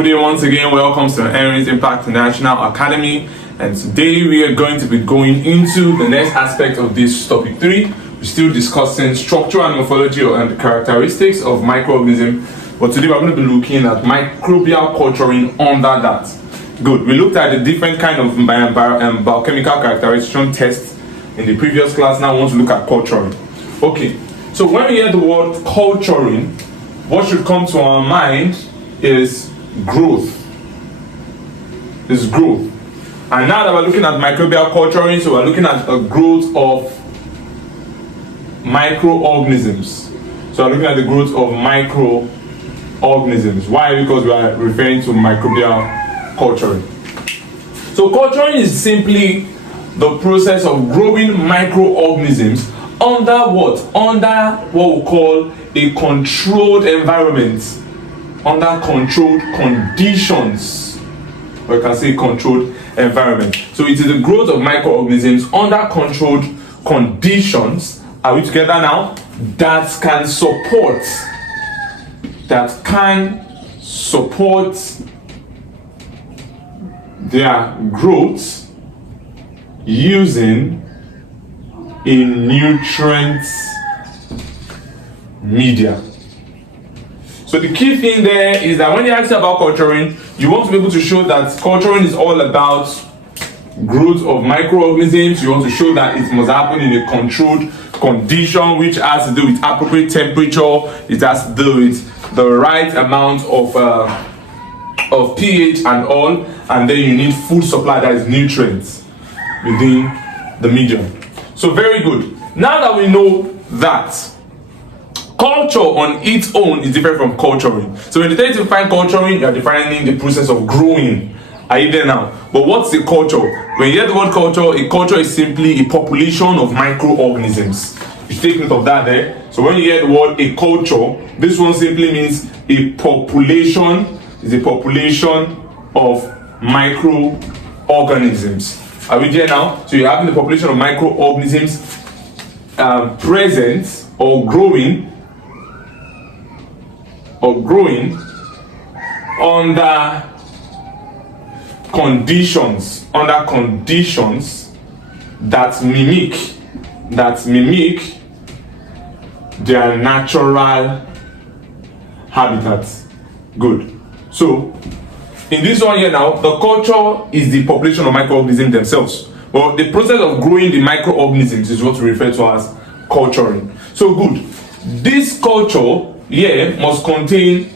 Good day once again. Welcome to Aaron's Impact National Academy, and today we are going to be going into the next aspect of this topic 3. We're still discussing structure and morphology and the characteristics of microorganisms, but today we're going to be looking at microbial culturing under that. Good. We looked at the different kind of biochemical characterization tests in the previous class. Now we want to look at culturing. Okay, so when we hear the word culturing, what should come to our mind is growth. And now that we're looking at microbial culturing, so we're looking at the growth of microorganisms. So we're looking at the growth of microorganisms. Why? Because we are referring to microbial culturing. So culturing is simply the process of growing microorganisms under what? Under what we call a controlled environment. Under controlled conditions, or you can say controlled environment. So it is the growth of microorganisms under controlled conditions. Are we together now? That can support their growth using a nutrient media. So the key thing there is that when you ask about culturing, you want to be able to show that culturing is all about growth of microorganisms. You want to show that it must happen in a controlled condition, which has to do with appropriate temperature. It has to do with the right amount of pH and all, and then you need food supply, that is nutrients, within the medium. So very good. Now that we know that, culture on its own is different from culturing. So when you try to define culturing, you are defining the process of growing. Are you there now? But what's the culture? When you hear the word culture, a culture is simply a population of microorganisms. You take note of that there. So when you hear the word a culture, this one simply means a population, is a population of microorganisms. Are we there now? So you're having the population of microorganisms present or growing under conditions that mimic their natural habitats. Good. So in this one here now, the culture is the population of microorganisms themselves. Well, the process of growing the microorganisms is what we refer to as culturing. So good. This culture here must contain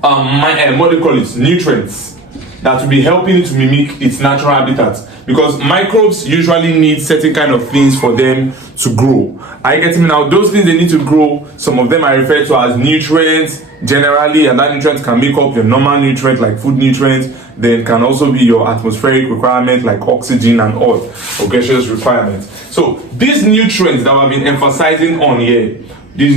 what they call it, nutrients that will be helping it to mimic its natural habitat, because microbes usually need certain kind of things for them to grow. Are you getting me now? Those things they need to grow, some of them are referred to as nutrients generally, and that nutrient can make up your normal nutrient like food nutrients. Then can also be your atmospheric requirement like oxygen and all, or gaseous requirements. So these nutrients that we have been emphasizing on here, we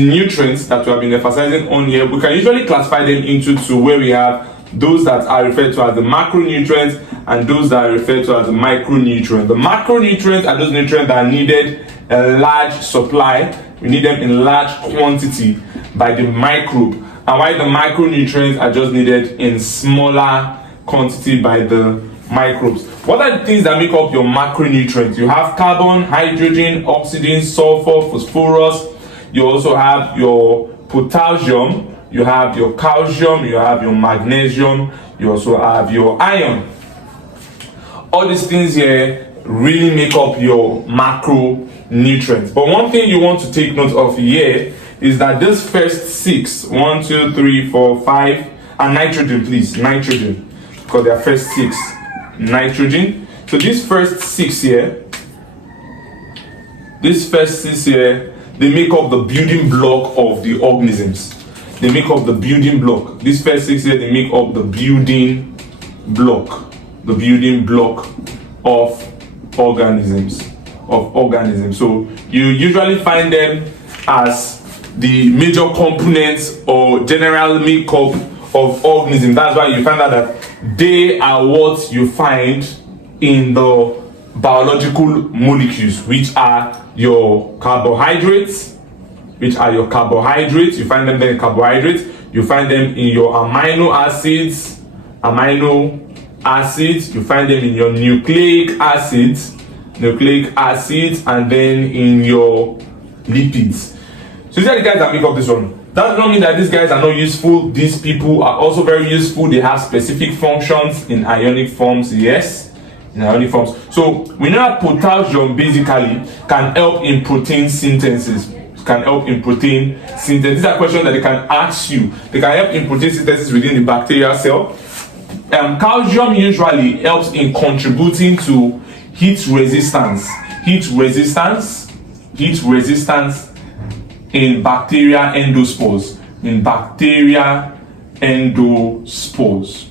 can usually classify them into two, where we have those that are referred to as the macronutrients and those that are referred to as the micronutrients. The macronutrients are those nutrients that are needed in large supply. We need them in large quantity by the microbe, and while the micronutrients are just needed in smaller quantity by the microbes. What are the things that make up your macronutrients? You have carbon, hydrogen, oxygen, sulfur, phosphorus. You also have your potassium, you have your calcium, you have your magnesium, you also have your iron. All these things here really make up your macronutrients. But one thing you want to take note of here is that this first 6, 1, 2, 3, 4, 5, and nitrogen, please, nitrogen, because they are first 6, nitrogen. So these first 6 here, they make up the building block of the organisms. They make up the building block. These first 6 here, they make up the building block of organisms. So you usually find them as the major components or general makeup of organisms. That's why you find out that they are what you find in the biological molecules, which are your carbohydrates. You find them there in carbohydrates. You find them in your amino acids. amino acids, you find them in your nucleic acids, and then in your lipids. So these are the guys that make up this one. That does not mean that these guys are not useful. These people are also very useful. They have specific functions in ionic forms. Yes, in ionic forms. So we know that potassium basically can help in protein synthesis. These are questions that they can ask you. They can help in protein synthesis within the bacterial cell. Calcium usually helps in contributing to heat resistance in bacteria endospores.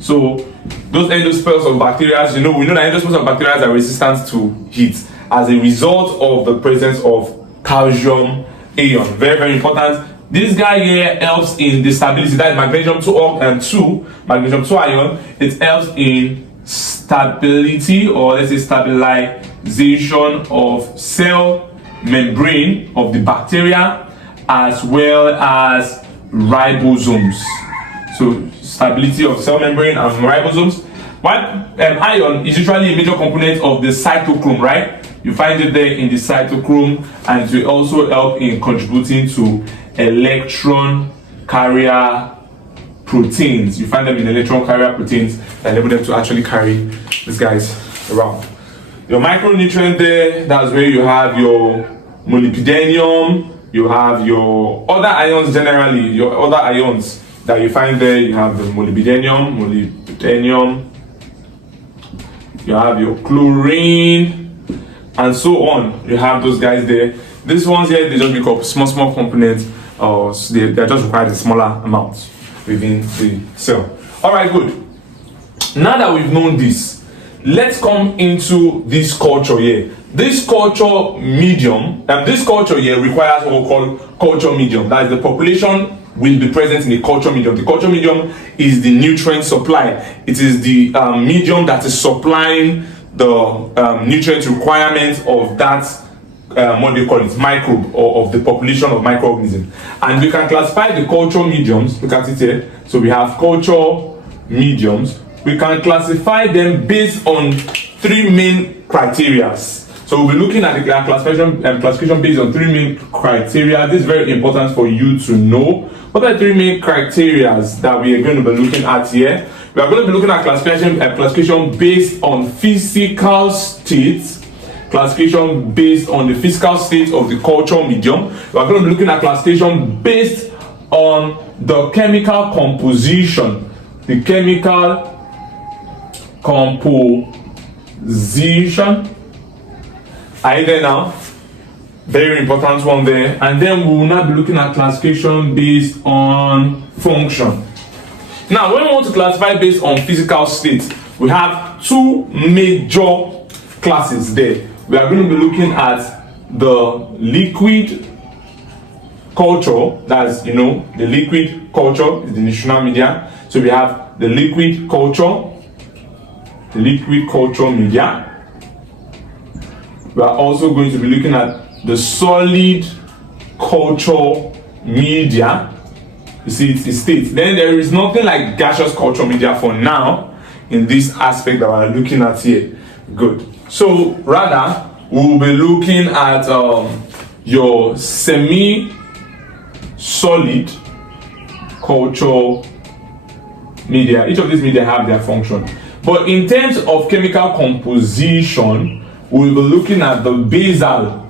So those endospores of bacteria, we know that endospores of bacteria are resistant to heat as a result of the presence of calcium ion. Very, very important. This guy here helps in the stability. That is magnesium 2 ion. It helps in stability, or let's say stabilization of cell membrane of the bacteria, as well as ribosomes. So stability of cell membrane and ribosomes. Iron is usually a major component of the cytochrome, right? You find it there in the cytochrome, and it will also help in contributing to electron carrier proteins. You find them in electron carrier proteins that enable them to actually carry these guys around. Your micronutrient there, that's where you have your molybdenum, you have your other ions generally, your other ions that you find there. You have the molybdenum, you have your chlorine, and so on. You have those guys there. These ones here, they just make up small components, or they're just required in smaller amounts within the cell. All right, good. Now that we've known this, let's come into this culture here. This culture medium, and this culture here requires what we call culture medium. That is, the population will be present in the culture medium. The culture medium is the nutrient supply. It is the medium that is supplying the nutrient requirements of that what they call it, microbe, or of the population of microorganisms. And we can classify the culture mediums. Look at it here. So we have culture mediums. We can classify them based on three main criteria. So we'll be looking at the classification based on three main criteria. This is very important for you to know. What are the three main criteria that we are going to be looking at here? We are going to be looking at classification based on physical states. Classification based on the physical state of the culture medium. We are going to be looking at classification based on the chemical composition. The chemical composition. Are you there now? Very important one there. And then we will now be looking at classification based on function. Now, when we want to classify based on physical state, we have two major classes there. We are going to be looking at the liquid culture. That's, the liquid culture is the nutritional media. So we have the liquid culture media. We are also going to be looking at the solid culture media. You see, it states. Then there is nothing like gaseous culture media for now in this aspect that we're looking at here. Good. So rather, we'll be looking at your semi-solid culture media. Each of these media have their function. But in terms of chemical composition, we'll be looking at the basal,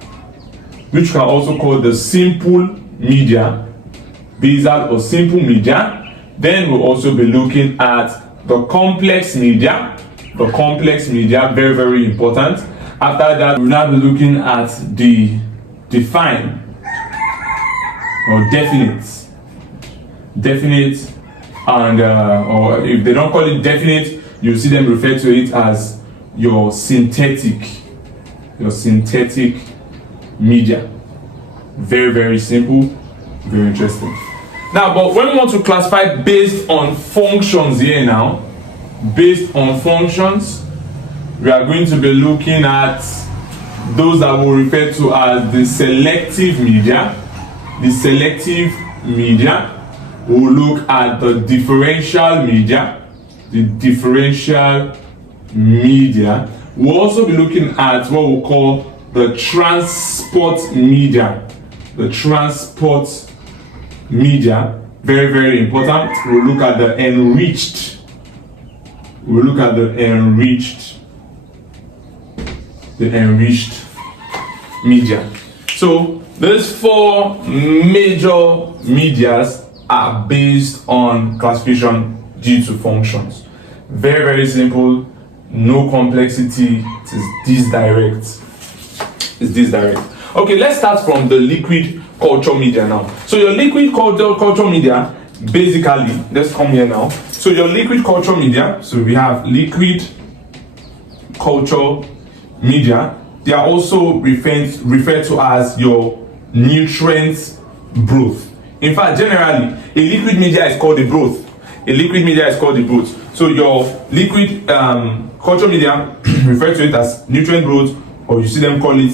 which can also call the simple media. Basal or simple media. Then we'll also be looking at the complex media. The complex media, very, very important. After that, we'll now be looking at the defined or definite, and or if they don't call it definite, you'll see them refer to it as your synthetic media. Very, very simple, very interesting. Now, but when we want to classify based on functions here now, based on functions, we are going to be looking at those that we'll refer to as the selective media. we'll look at the differential media. We'll also be looking at what we'll call the transport media. Very, very important. We'll look at the enriched media. So these four major medias are based on classification due to functions. Very, very simple, no complexity. It is this direct. Okay, let's start from the liquid culture media now. So your liquid culture media, basically, let's come here now. So your liquid culture media, so we have liquid culture media. They are also referred to as your nutrient broth. In fact, generally, a liquid media is called a broth. So your liquid culture media, refer to it as nutrient broth, or you see them call it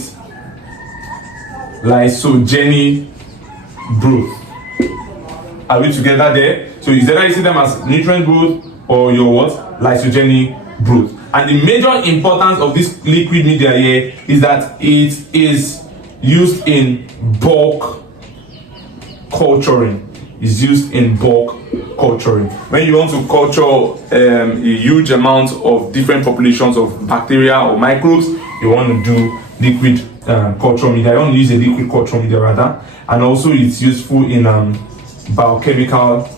lysogenic broth. Are we together there? So is either you see them as nutrient broth or your what? Lysogenic broth. And the major importance of this liquid media here is that it is used in bulk culturing. When you want to culture a huge amount of different populations of bacteria or microbes, you want to do liquid culture media. You want to use a liquid culture media rather, and also it's useful in biochemical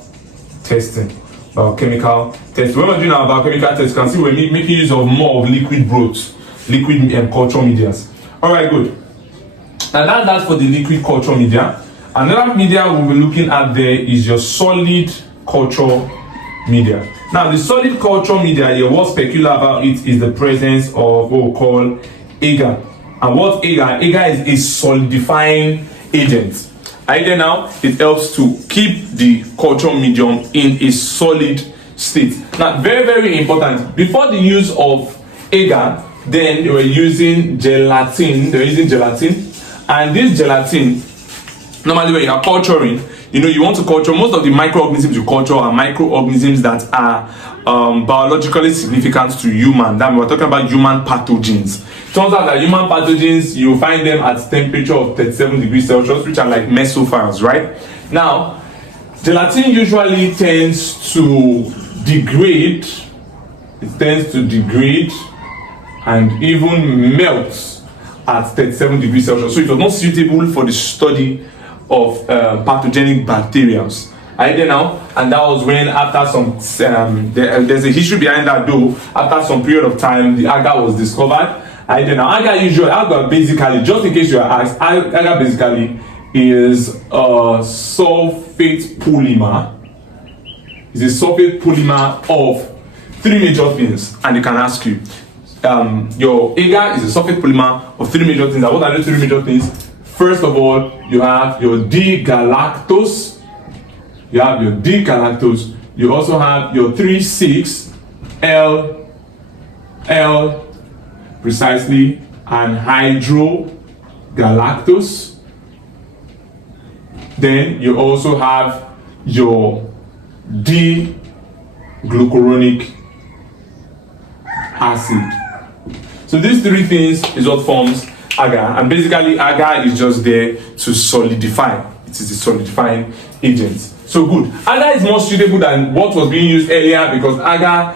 testing. When we're doing our biochemical test, you can see we're making use of more of liquid broths, liquid culture medias. All right, good. And that's for the liquid culture media. Another media we'll be looking at there is your solid culture media. Now, the solid culture media here, what's peculiar about it is the presence of what we call agar. And what agar? Agar is a solidifying agent. Either now, it helps to keep the culture medium in a solid state. Now, very, very important. Before the use of agar, then they were using gelatin. And this gelatin, normally when you are culturing, you want to culture, most of the microorganisms you culture are microorganisms that are biologically significant to human. That we're talking about human pathogens. Turns out that human pathogens, you find them at temperature of 37 degrees Celsius, which are like mesophiles, right? Now, gelatin usually tends to degrade. It tends to degrade and even melts at 37 degrees Celsius. So it was not suitable for the study of pathogenic bacteria. Either now, and that was when after some there's a history behind that though. After some period of time, the agar was discovered. Either now, agar basically, just in case you are asked, agar basically is a sulfate polymer. It's a sulfate polymer of three major things, and they can ask you, your agar is a sulfate polymer of three major things. And what are those three major things? First of all, you have your D-galactose. You also have your 3,6-L precisely, and hydrogalactose. Then you also have your D-glucuronic acid. So these three things is what forms agar, and basically agar is just there to solidify. It is a solidifying agent. So good. Agar is more suitable than what was being used earlier because agar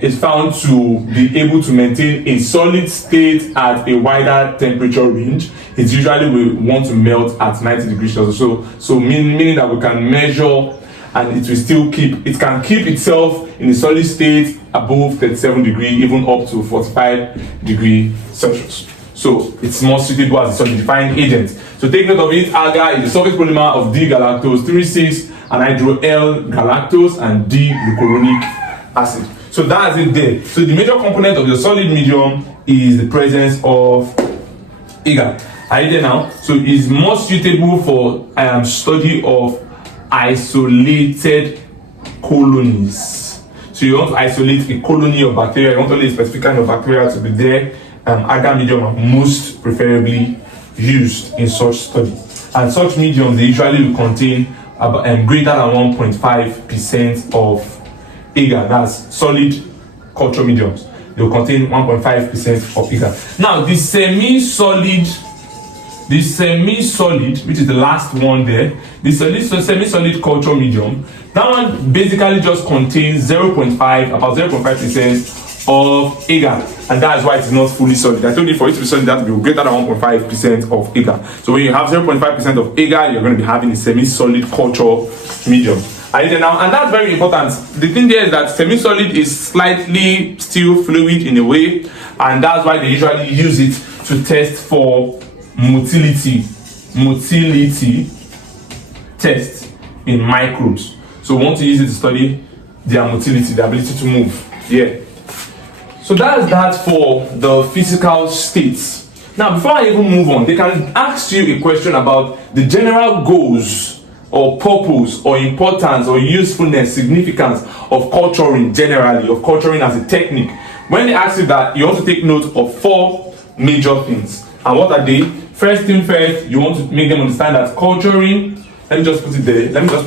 is found to be able to maintain a solid state at a wider temperature range. It usually will want to melt at 90 degrees Celsius. So meaning that we can measure, and it will still it can keep itself in a solid state above 37 degrees, even up to 45 degrees Celsius. So it's more suitable as a solidifying agent. So take note of it. Agar is the sulfate polymer of D-galactose, 3,6, and hydro-L-galactose, and D-glucuronic acid. So that's it there. So the major component of your solid medium is the presence of agar. Are you there now? So it's more suitable for study of isolated colonies. So you want to isolate a colony of bacteria. You want only a specific kind of bacteria to be there. Agar medium are most preferably used in such study. And such mediums, they usually will contain greater than 1.5% of agar. That's solid culture mediums. They will contain 1.5% of agar. Now the semi-solid, which is the last one there, the semi-solid culture medium, that one basically just contains about 0.5% of agar, and that's why it's not fully solid. I told you for it to be solid, that will be greater than 1.5% of agar. So when you have 0.5% of agar, you're going to be having a semi-solid culture medium. And that's very important. The thing there is that semi-solid is slightly still fluid in a way, and that's why they usually use it to test for motility test in microbes. So we want to use it to study their motility, the ability to move. Yeah. So that's that for the physical states. Now, before I even move on, they can ask you a question about the general goals or purpose or importance or usefulness, significance of culturing generally, of culturing as a technique. When they ask you that, you want to take note of 4 major things. And what are they? First thing first, you want to make them understand that culturing, let me just put it there, let me just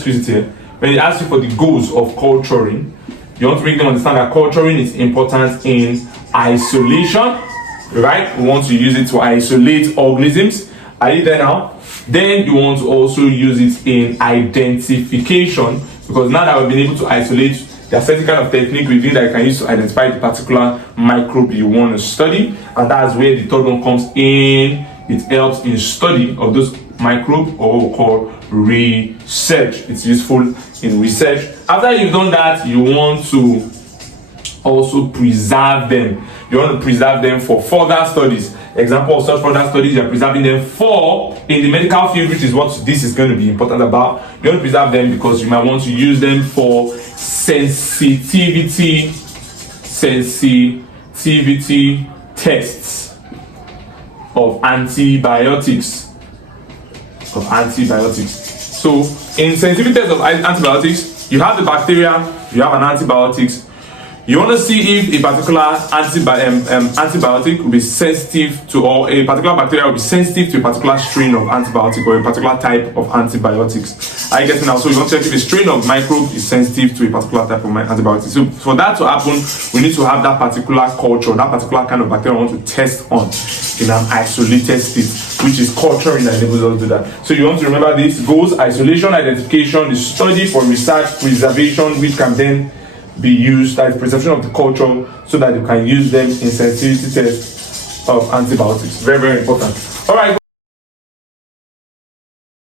squeeze it here. When they ask you for the goals of culturing, you want to make them understand that culturing is important in isolation, right? We want to use it to isolate organisms. Are you there now? Then you want to also use it in identification, because now that we've been able to isolate, there are certain kind of technique within that you can use to identify the particular microbe you want to study, and that's where the third one comes in. It helps in study of those microbes, or what we call research. It's useful in research. After you've done that, you want to also preserve them. You want to preserve them for further studies. Example of such further studies, you're preserving them for in the medical field, which is what this is going to be important about. You want to preserve them because you might want to use them for sensitivity tests of antibiotics. So in sensitivity tests of antibiotics, you have the bacteria, you have an antibiotics. You want to see if a particular antibiotic will be sensitive to, or a particular bacteria will be sensitive to a particular strain of antibiotic or a particular type of antibiotics. I guess now, so you want to check if a strain of microbe is sensitive to a particular type of antibiotics. So for that to happen, we need to have that particular culture, that particular kind of bacteria we want to test on in an isolated state, which is culturing that enables us to do that. So you want to remember this: goals, isolation, identification, the study for research, preservation, which can then be used as preservation of the culture so that you can use them in sensitivity tests of antibiotics. Very, very important. All right.